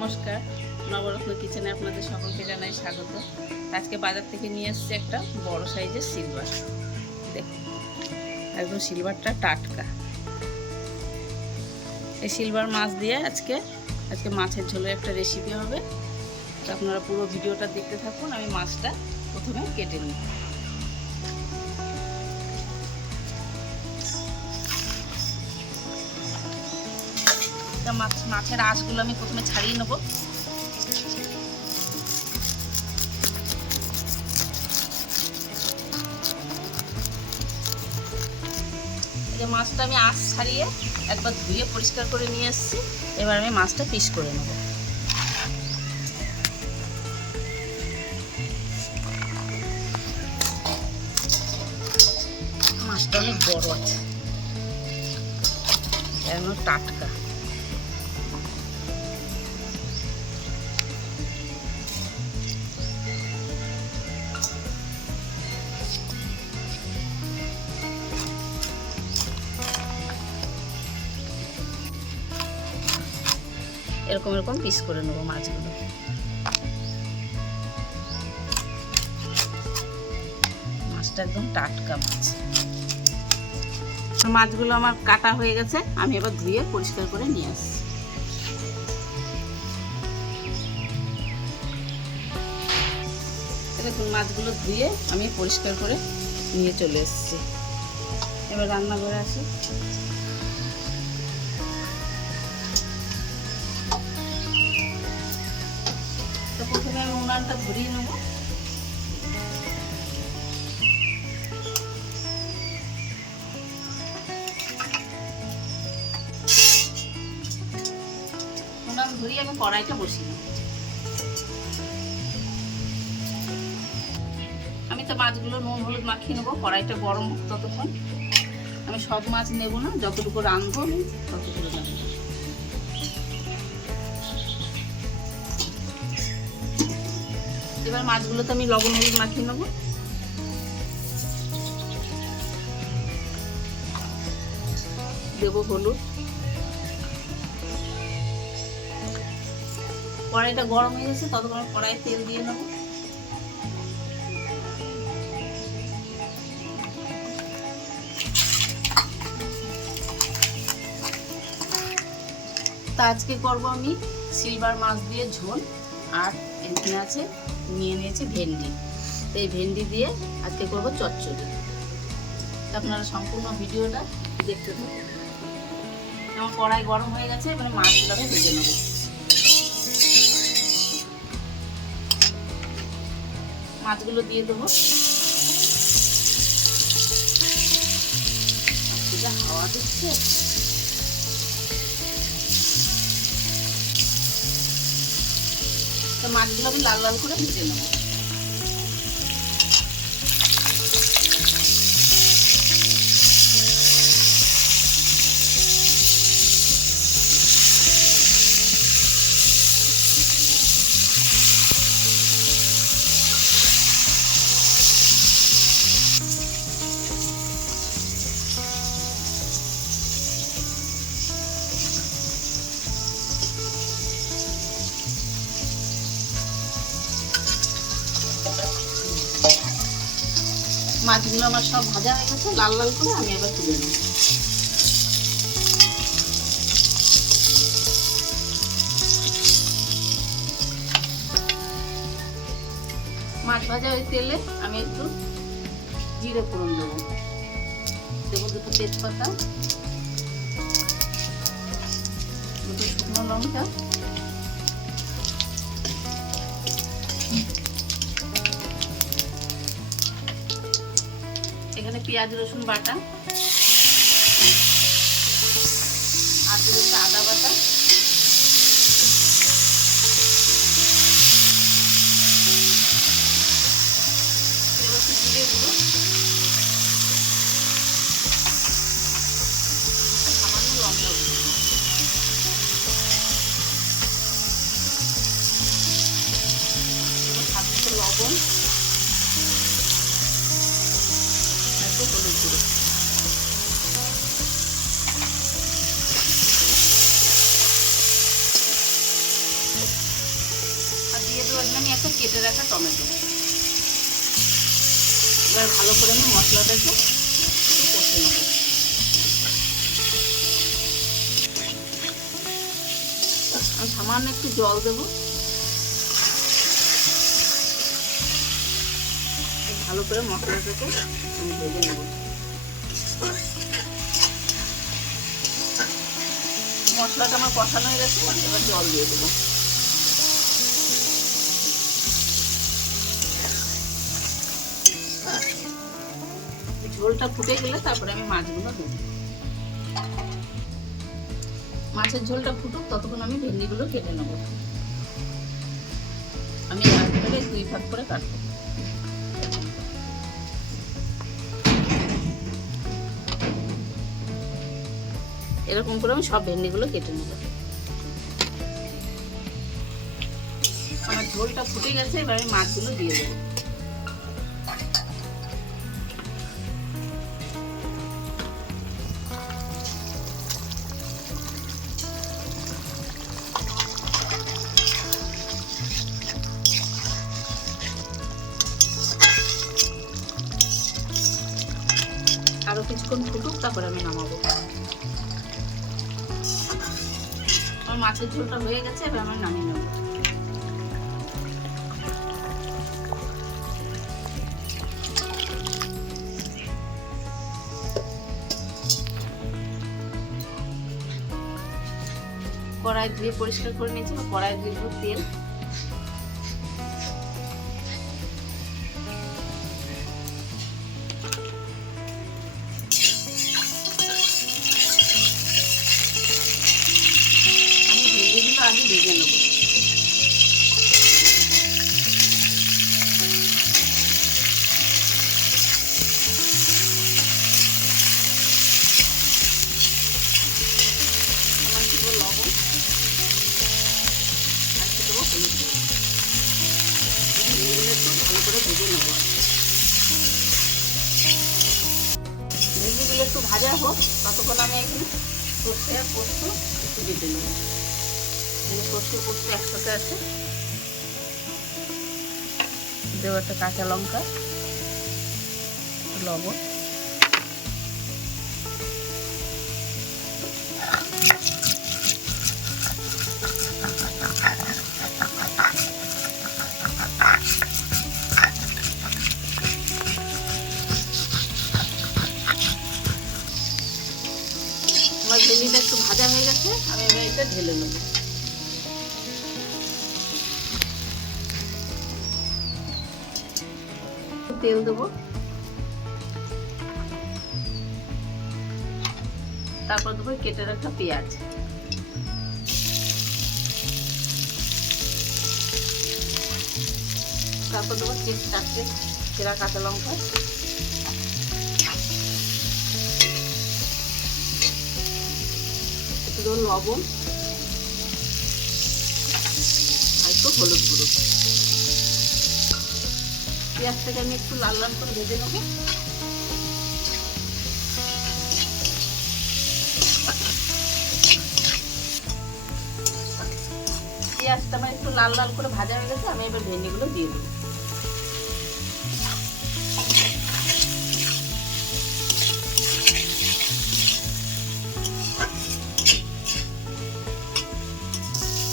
নমস্কার, নবরত্ন কিচেনে আপনাদের সকলকে জানাই স্বাগত। আজকে বাজার থেকে নিয়ে এসেছি একটা বড় সাইজের সিলভার দেখুন, একদম সিলভারটা টাটকা। এই সিলভার মাছ দিয়ে আজকে আজকে মাছের ঝোলের একটা রেসিপি হবে। তো আপনারা পুরো ভিডিওটা দেখতে থাকুন, আমি মাছটা প্রথমে কেটে নিই। তা মাছ, মাছের আঁশগুলো আমি প্রথমে ছাড়িয়ে নেব। যে মাছটা আমি আঁশ ছাড়িয়ে একবার ধুয়ে পরিষ্কার করে নিয়ে এসেছি। এবার আমি মাছটা পিস করে নেব। মাছটা অনেক বড় আছে। টাটকা। এরকম এরকম পিস করে নেব মাছগুলো। মাছটা একদম টাটকা মাছ। মাছগুলো আমার কাটা হয়ে গেছে, আমি এবার ধুয়ে পরিষ্কার করে নিয়ে আসছি। দেখুন মাছগুলো ধুয়ে আমি পরিষ্কার করে নিয়ে চলে এসেছি। এবার রান্নাঘরে আসি। উনানটা ভরিয়ে নেব উনান ভরিয়ে আমি কড়াইটা বসিয়ে নেব আমি তো মাছগুলো নুন, হলুদ মাখিয়ে নেব, কড়াইটা গরম ততক্ষণ। আমি সব মাছ নেব না, যতটুকু রাঁধবো আমি ততটুকু রাঁধবো। এবার মাছগুলোতে আমি লবণ, হলুদ মাখিয়ে নেব। দেবো হলুদ। কড়াইটা গরম হয়ে গেছে, ততক্ষণ কড়াই তেল দিয়ে নেব। তা আজকে করব আমি সিলভার মাছ দিয়ে ঝোল আর এখানে আছে, নিয়ে নিয়েছি ভেন্ডি। এই ভেন্ডি দিয়ে আজকে করব চচ্চড়ি। আপনারা সম্পূর্ণ ভিডিওটা দেখতে থাকুন। আমার কড়াই গরম হয়ে গেছে, এবারে মাছগুলোকে ভেজে নেব। মাছগুলো দিয়ে দেবো। হাওয়া দিচ্ছে। মাছগুলো আমি লাল লাল করে ভেজে নেব। মাছগুলো আমার সব ভাজা হয়ে গেছে, লাল লাল করে আমি আবার তুলে নেব। মাছ ভাজা ওই তেলে আমি একটু জিরে ফোড়ন দেবো। দেবো দুটো তেজপাতা, দুটো শুকনো লঙ্কা পেঁয়াজ রসুন বাটা দিতে পারছি আমি একটা কেটে রাখা টমেটো। এবার ভালো করে আমি মশলাটাকে কষে নেব। আমি সামান্য একটু জল দেবো। ভালো করে মশলাটাকে আমি ভেজে নেব। মশলাটা আমার কষানো হয়ে গেছে, এবার জল দিয়ে দেবো। ঝোলটা ফুটে গেলে তারপরে আমি মাছগুলো দেবো। মাছের ঝোলটা ফুটুক, ততক্ষণ আমি ভেন্ডিগুলো কেটে নেব। আমি একবারে দুই ভাগ করে কাটবো। এরকম করে আমি সব ভেন্ডিগুলো কেটে নেব। আমার ঝোলটা ফুটে গেছে, এবার আমি মাছগুলো দিয়ে দেবো। কিছুক্ষণ ফুটুক, তারপরে আমি নামাবো। আমার মাছের ঝোলটা হয়ে গেছে, এবার আমি নামিয়ে নেব। কড়াই ধুয়ে পরিষ্কার করে নিয়েছি কড়াই দেবো তেল। ভেজে নেব। একটু ভেজে হোক ততক্ষণ আমি এখানে সর্ষে পোস্ত একটু বেটে নেব। সর্ষে পোস্ত একসাথে আছে। দেবো একটা কাঁচা লঙ্কা, লবণ। আমার ভেন্ডিটা একটু ভাজা হয়ে গেছে, আমি এবার এটা ঢেলে নেব। তেল দেবো। তারপর দেবো কেটে রাখা পেঁয়াজ। তারপর দেবো চারটে চেরা কাঁচা লঙ্কা। একটু দেবো লবণ আর একটু হলুদ গুঁড়ো। পেঁয়াজটাকে আমি একটু লাল লাল করে ভেজে নেব। পেঁয়াজটা আমার একটু লাল লাল করে ভাজা হয়ে গেছে, আমি এবার ভেন্ডিগুলো দিয়ে দেবো।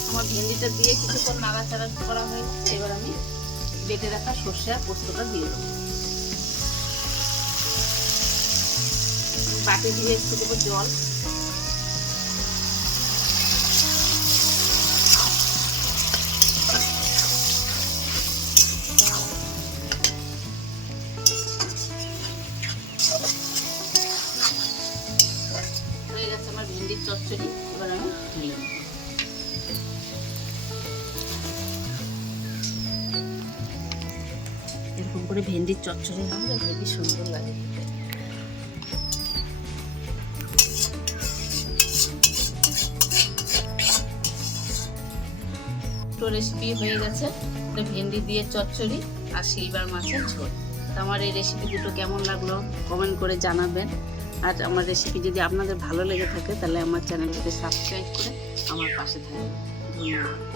আমার ভেন্ডিটা দিয়ে কিছুক্ষণ নাড়াচাড়া করা হয়ে গেছে, এবার আমি বেটে রাখা সর্ষে আর পোস্তটা দিয়ে দেবো। বাটি দিয়ে একটু দেবো জল। হয়ে গেছে আমার ভেন্ডির চচ্চড়ি। এবার আমি ঢেলে নেব। করে ভেন্ডির চচ্চড়ি হেবি সুন্দর লাগে। দুটো রেসিপি হয়ে গেছে। একটা ভেন্ডি দিয়ে চচ্চড়ি আর সিলভার মাছের ঝোল। তো আমার এই রেসিপি দুটো কেমন লাগল কমেন্ট করে জানাবেন। আর আমার রেসিপি যদি আপনাদের ভালো লেগে থাকে, তাহলে আমার চ্যানেলটিকে সাবস্ক্রাইব করে আমার পাশে থাকবেন। ধন্যবাদ।